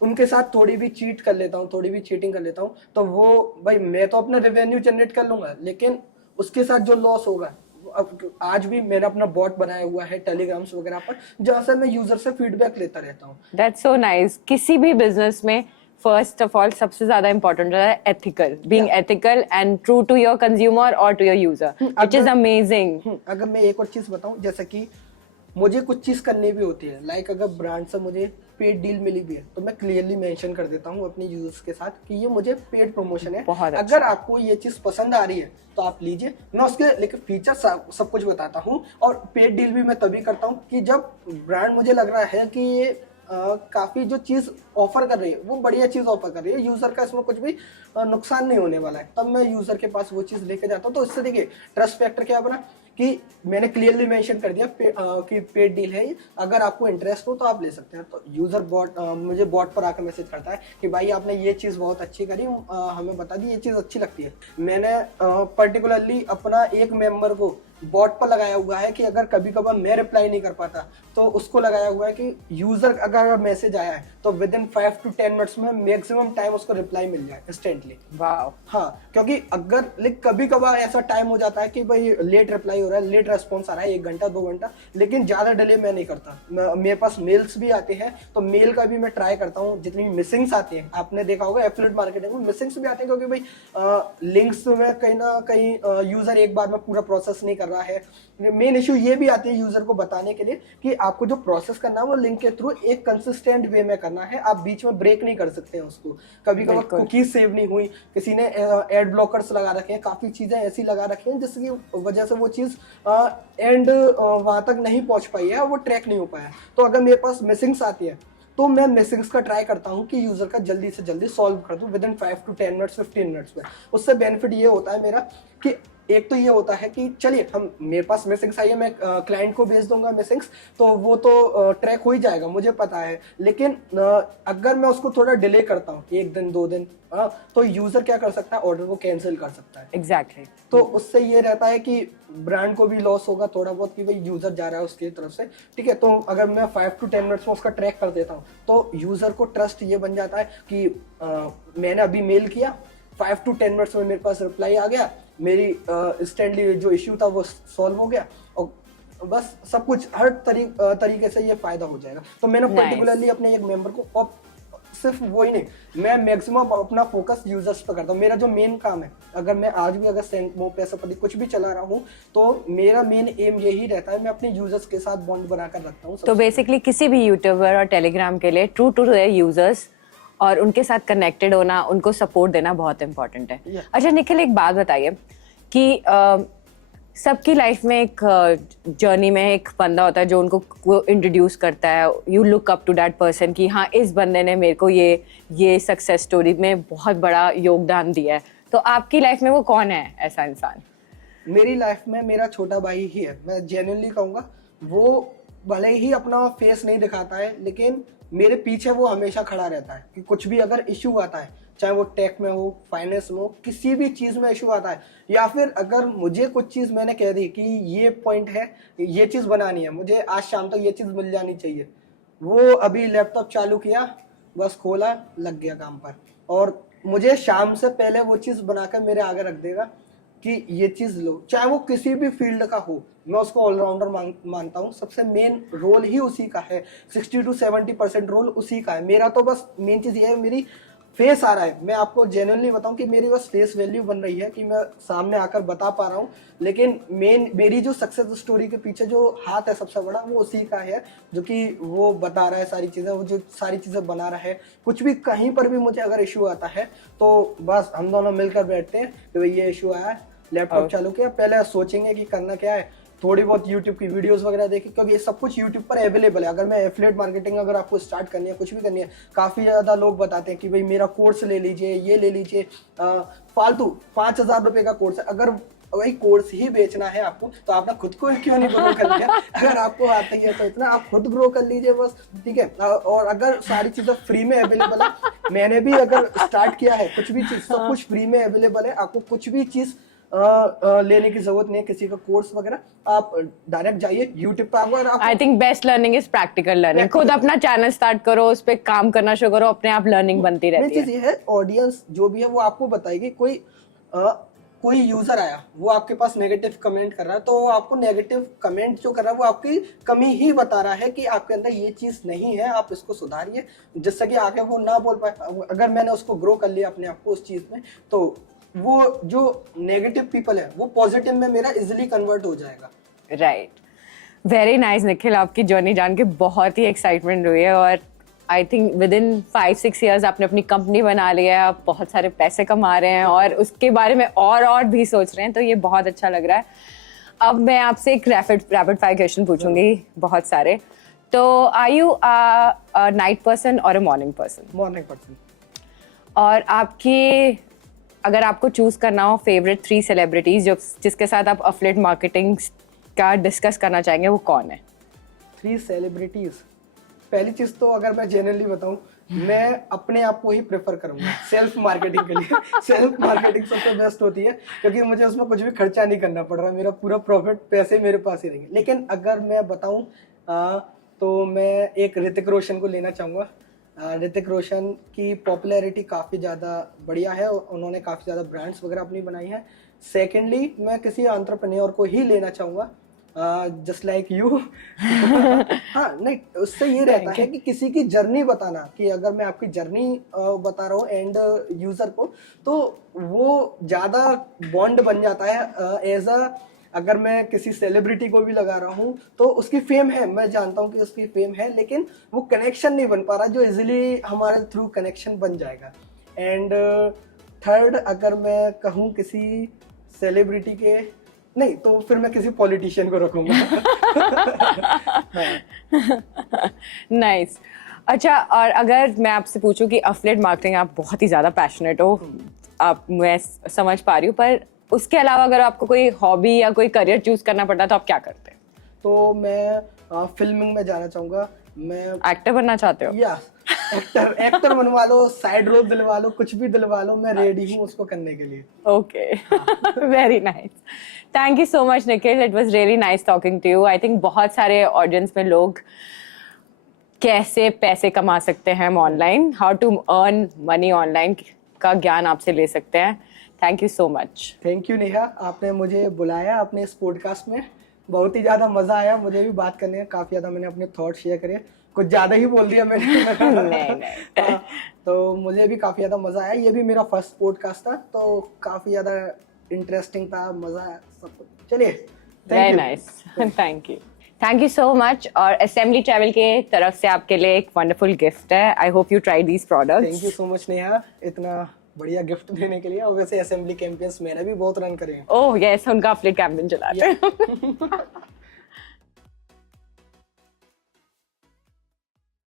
उनके साथ थोड़ी भी चीट कर लेता हूँ, थोड़ी भी चीटिंग कर लेता हूँ, तो वो भाई मैं तो अपना रेवेन्यू जनरेट कर लूंगा, लेकिन उसके साथ जो लॉस होगा। अब आज भी मैंने अपना बॉट बनाया हुआ है टेलीग्राम्स वगैरह पर, जहाँ से मैं यूजर से फीडबैक लेता रहता हूँ। That's so nice. किसी भी बिजनेस में फर्स्ट ऑफ ऑल सबसे ज्यादा इंपॉर्टेंट है ethical, being ethical and true to your consumer और to your user, which is amazing. अगर मैं एक और चीज बताऊं, जैसे कि मुझे कुछ चीज करनी भी होती है, लाइक अगर ब्रांड से मुझे पेड डील मिली भी है, तो मैं क्लियरली मेंशन कर देता हूँ अपने यूजर्स के साथ कि ये मुझे पेड प्रमोशन है। अगर आपको ये चीज पसंद आ रही है तो आप लीजिए, मैं उसके लेकिन फीचर सब कुछ बताता हूँ। और पेड डील भी मैं तभी करता हूँ कि जब ब्रांड मुझे लग रहा है कि ये काफी जो चीज ऑफर कर रही है वो बढ़िया चीज ऑफर कर रही है, यूजर का इसमें कुछ भी नुकसान नहीं होने वाला है, तब मैं यूजर के पास वो चीज लेके जाता हूँ। तो इससे देखिए ट्रस्ट फैक्टर क्या बना कि मैंने क्लियरली मेंशन कर दिया कि पेड डील है, अगर आपको इंटरेस्ट हो तो आप ले सकते हैं। तो यूजर बॉट मुझे बॉट पर आकर मैसेज करता है कि भाई आपने ये चीज़ बहुत अच्छी करी, हमें बता दी ये चीज़ अच्छी लगती है। मैंने पर्टिकुलरली अपना एक मेंबर को बॉट पर लगाया हुआ है कि अगर कभी कभार मैं रिप्लाई नहीं कर पाता तो उसको लगाया हुआ है कि यूजर अगर मैसेज आया है तो विद इन 5 to 10 मिनट्स में मैक्सिमम टाइम उसको रिप्लाई मिल जाए इंस्टेंटली। वाह। हाँ, क्योंकि अगर कभी कभार ऐसा टाइम हो जाता है कि भाई लेट रिप्लाई हो रहा है, लेट रेस्पॉन्स आ रहा है, 1 घंटा 2 घंटा, लेकिन ज्यादा डिले मैं नहीं करता। मेरे पास मेल्स भी आते हैं, तो मेल का भी मैं ट्राई करता हूँ। जितनी मिसिंग्स आती हैं, आपने देखा होगा एफिलिएट मार्केटिंग में मिसिंग्स भी आते हैं, क्योंकि भाई लिंक्स में कहीं ना कहीं यूजर एक बार में पूरा प्रोसेस नहीं कर रहा है। मेन इशू ये भी आती है यूजर को बताने के लिए कि आपको जो प्रोसेस करना है वो लिंक के थ्रू एक कंसिस्टेंट वे में करना है, आप बीच में ब्रेक नहीं कर सकते हैं उसको। कभी कभी कुकीज सेव नहीं हुई, किसी ने एड ब्लॉकर्स लगा रखे हैं, काफी चीजें ऐसी लगा रखी हैं जिसकी वजह से वो चीज एंड वहां तक नहीं पहुंच पाई है, वो ट्रैक नहीं हो पाया। तो अगर मेरे पास मिसिंग्स आती है तो मैं मिसिंग्स का ट्राई करता हूं कि यूजर का जल्दी से जल्दी सॉल्व कर दूं with in 5 to 10 minutes 15 minutes में। उससे बेनिफिट ये होता है मेरा कि एक तो ये होता है कि चलिए हम मेरे पास मिसिंग्स आई है, मैं क्लाइंट को भेज दूंगा मिसिंग्स, तो वो तो ट्रैक हो ही जाएगा, मुझे पता है। लेकिन अगर मैं उसको थोड़ा डिले करता हूँ 1 दिन 2 दिन, तो यूजर क्या कर सकता है, ऑर्डर को कैंसिल कर सकता है। एग्जैक्टली। तो उससे ये रहता है कि ब्रांड को भी लॉस होगा थोड़ा बहुत कि भाई यूजर जा रहा है उसकी तरफ से। ठीक है, तो अगर मैं 5 to 10 मिनट्स में उसका ट्रैक कर देता हूँ तो यूजर को ट्रस्ट ये बन जाता है कि मैंने अभी मेल किया, 5 to 10 मिनट्स में मेरे पास रिप्लाई आ गया, मेरी इंस्टेंटली जो इश्यू था वो सॉल्व हो गया, और बस सब कुछ हर तरीके से ये फायदा हो जाएगा। तो मैंने पर्टिकुलरली अपने एक मेंबर को, और सिर्फ वही नहीं, मैं मैक्सिमम अपना फोकस यूजर्स पे करता हूँ। मेरा जो मेन काम है, अगर मैं आज भी अगर सेंटमो पैसापति कुछ भी चला रहा हूँ, तो मेरा मेन एम यही रहता है, मैं अपने यूजर्स के साथ बॉन्ड बनाकर रखता हूँ। तो बेसिकली किसी भी यूट्यूबर और टेलीग्राम के लिए ट्रू टू देयर यूजर्स और उनके साथ कनेक्टेड होना, उनको सपोर्ट देना बहुत इंपॉर्टेंट है। अच्छा निखिल, एक बात बताइए कि सबकी लाइफ में एक जर्नी में एक बंदा होता है जो उनको इंट्रोड्यूस करता है, you look up to that person कि हाँ इस बंदे ने मेरे को ये सक्सेस स्टोरी में बहुत बड़ा योगदान दिया है। तो आपकी लाइफ में वो कौन है ऐसा इंसान? मेरी लाइफ में मेरा छोटा भाई ही है, मैं जेन्युइनली कहूँगा। वो भले ही अपना फेस नहीं दिखाता है, लेकिन मेरे पीछे वो हमेशा खड़ा रहता है कि कुछ भी अगर इशू आता है, चाहे वो टेक में हो, फाइनेंस में हो, किसी भी चीज में इशू आता है, या फिर अगर मुझे कुछ चीज मैंने कह दी कि ये पॉइंट है, ये चीज बनानी है, मुझे आज शाम तक ये चीज मिल जानी चाहिए, वो अभी लैपटॉप चालू किया, बस खोला, लग गया काम पर, और मुझे शाम से पहले वो चीज बनाकर मेरे आगे रख देगा कि ये चीज लो, चाहे वो किसी भी फील्ड का हो। मैं उसको ऑलराउंडर मानता हूँ, सबसे मेन रोल ही उसी का है, 60 to 70% रोल उसी का है। मेरा तो बस मेन चीज ये है, मेरी फेस आ रहा है, मैं आपको जेन्युइनली बताऊं कि मेरी बस फेस वैल्यू बन रही है कि मैं सामने आकर बता पा रहा हूं, लेकिन मेरी जो सक्सेस स्टोरी के पीछे जो हाथ है सबसे बड़ा, वो उसी का है, जो कि वो बता रहा है सारी चीजें, वो जो सारी चीजें बना रहा है। कुछ भी कहीं पर भी मुझे अगर इशू आता है तो बस हम दोनों मिलकर बैठते हैं कि भाई ये इशू आया, लैपटॉप चालू किया, पहले सोचेंगे कि करना क्या है, थोड़ी बहुत YouTube की वीडियोस वगैरह देखी, क्योंकि ये सब कुछ YouTube पर अवेलेबल है। अगर मैं एफिलिएट मार्केटिंग अगर आपको स्टार्ट करनी है, कुछ भी करनी है, काफ़ी ज़्यादा लोग बताते हैं कि भाई मेरा कोर्स ले लीजिए, ये ले लीजिए, फालतू 5,000 रुपये का कोर्स है। अगर वही कोर्स ही बेचना है आपको, तो आपने खुद को क्यों नहीं ग्रो कर लिया? अगर आपको आता ही है तो इतना आप खुद ग्रो कर लीजिए बस, ठीक है। और अगर सारी चीज़ें फ्री में अवेलेबल है, मैंने भी अगर स्टार्ट किया है, कुछ भी चीज़ सब कुछ फ्री में अवेलेबल है, आपको कुछ भी चीज़ लेने की जरूरत नहीं है, किसी का कोर्स वगैरह, आप डायरेक्ट जाइए यूट्यूब पे। अगर आप, I think best learning is practical learning. खुद अपना चैनल स्टार्ट करो, उस पर काम करना शुरू करो, अपने आप लर्निंग बनती रहती है। चीज ये है, ऑडियंस जो भी है वो आपको बताएगी। कोई यूजर आया, वो आपके पास नेगेटिव कमेंट कर रहा है, तो आपको नेगेटिव कमेंट जो कर रहा है वो आपकी कमी ही बता रहा है कि आपके अंदर ये चीज नहीं है, आप इसको सुधारिए, जिससे कि आगे वो ना बोल पाए। अगर मैंने उसको ग्रो कर लिया अपने आप को उस चीज में, तो वो जो नेगेटिव पीपल है वो पॉजिटिव में मेरा इजिली कन्वर्ट हो जाएगा। राइट, वेरी नाइस निखिल, आपकी जर्नी जान के बहुत ही एक्साइटमेंट हुई है, और I think with in 5-6 years आपने अपनी कंपनी बना लिया है, आप बहुत सारे पैसे कमा रहे हैं और उसके बारे में और भी सोच रहे हैं, तो ये बहुत अच्छा लग रहा है। अब मैं आपसे एक रैपिड फायर क्वेश्चन पूछूंगी, बहुत सारे। तो are you a night person और a morning person? Morning person. और आपकी, अगर आपको चूज करना हो फेवरेट 3 सेलिब्रिटीज जिसके साथ आप एफिलिएट मार्केटिंग का डिस्कस करना चाहेंगे, वो कौन है? 3 सेलिब्रिटीज। पहली चीज तो अगर मैं जेनरली बताऊं, मैं अपने आप को ही प्रेफर करूंगा सेल्फ मार्केटिंग के लिए। सेल्फ मार्केटिंग सबसे बेस्ट होती है, क्योंकि मुझे उसमें कुछ भी खर्चा नहीं करना पड़ रहा, मेरा पूरा प्रॉफिट पैसे मेरे पास ही रहेंगे। लेकिन अगर मैं बताऊं तो मैं एक ऋतिक रोशन को लेना चाहूँगा। ऋतिक रोशन की पॉपुलैरिटी काफ़ी ज़्यादा बढ़िया है, उन्होंने काफ़ी ज़्यादा ब्रांड्स वगैरह अपनी बनाई है। सेकेंडली मैं किसी एंटरप्रेन्योर को ही लेना चाहूँगा, जस्ट लाइक यू। हाँ, नहीं, उससे ये रहता है कि किसी की जर्नी बताना, कि अगर मैं आपकी जर्नी बता रहा हूँ एंड यूज़र को, तो वो ज़्यादा बॉन्ड बन जाता है। एज अगर मैं किसी सेलिब्रिटी को भी लगा रहा हूँ तो उसकी फेम है, मैं जानता हूँ कि उसकी फेम है, लेकिन वो कनेक्शन नहीं बन पा रहा जो इजीली हमारे थ्रू कनेक्शन बन जाएगा। एंड थर्ड, अगर मैं कहूँ किसी सेलिब्रिटी के, नहीं तो फिर मैं किसी पॉलिटिशियन को रखूंगा। नाइस। अच्छा, और अगर मैं आपसे पूछूं कि एफिलिएट मार्केटिंग आप बहुत ही ज़्यादा पैशनेट हो, आप, मैं समझ पा रही हूँ, पर उसके अलावा अगर आपको कोई हॉबी या कोई करियर चूज करना पड़ता तो आप क्या करते हैं? तो मैं फिल्मिंग में जाना चाहूँगा। मैं एक्टर बनना चाहते हो? यस, एक्टर बनवा लो, साइड रोल दिलवा लो, कुछ भी दिलवा लो, मैं रेडी हूँ उसको करने के लिए। Okay, very nice. Thank you so much Nikhil, it was really nice talking to you. I think बहुत सारे ऑडियंस में लोग कैसे पैसे कमा सकते हैं online, how to earn money online का ज्ञान आपसे ले सकते हैं। Thank you so much. Thank you Neha, आपने मुझे बुलाया अपने इस पॉडकास्ट में, बहुत ही ज़्यादा मज़ा आया मुझे भी बात करने में। काफ़ी ज़्यादा मैंने अपने थॉट शेयर करे, कुछ ज़्यादा ही बोल दिया मैंने। नहीं। तो मुझे भी काफ़ी ज़्यादा मज़ा आया, ये भी मेरा फर्स्ट पॉडकास्ट था, तो काफ़ी ज़्यादा इंटरेस्टिंग था, मज़ा आया सब कुछ। चलिए, very nice, thank you so much. और असेंबली ट्रैवल के तरफ से आपके लिए एक वंडरफुल गिफ्ट है। I hope you try these products. Thank you so much Neha, इतना बढ़िया गिफ्ट देने के लिए। और वैसे असेंबली कैंपेन्स मैंने भी बहुत रन करे हैं। ओह यस, उनका एफिलिएट कैंपेन चलाते हैं।